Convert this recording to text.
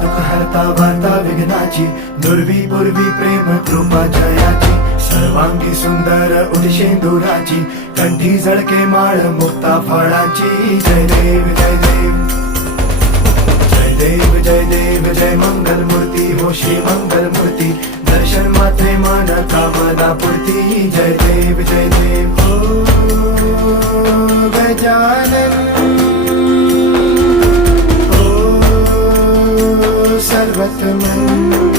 दुःख हरता वार्ता विघ्नाची, दुर्वी पूर्वी प्रेम कृपा जयाची, सर्वांगी सुंदर उदिशेंदुराची, कंठी झळके माळ मुक्ता फळाची. जय देव जय देव जय देव जय देव जय मंगल मूर्ती हो श्री मंगल मूर्ती, दर्शन मात्रे मान कामना पूर्ती. जय देव जय देव ओ गजानन ओ सर्वतमन.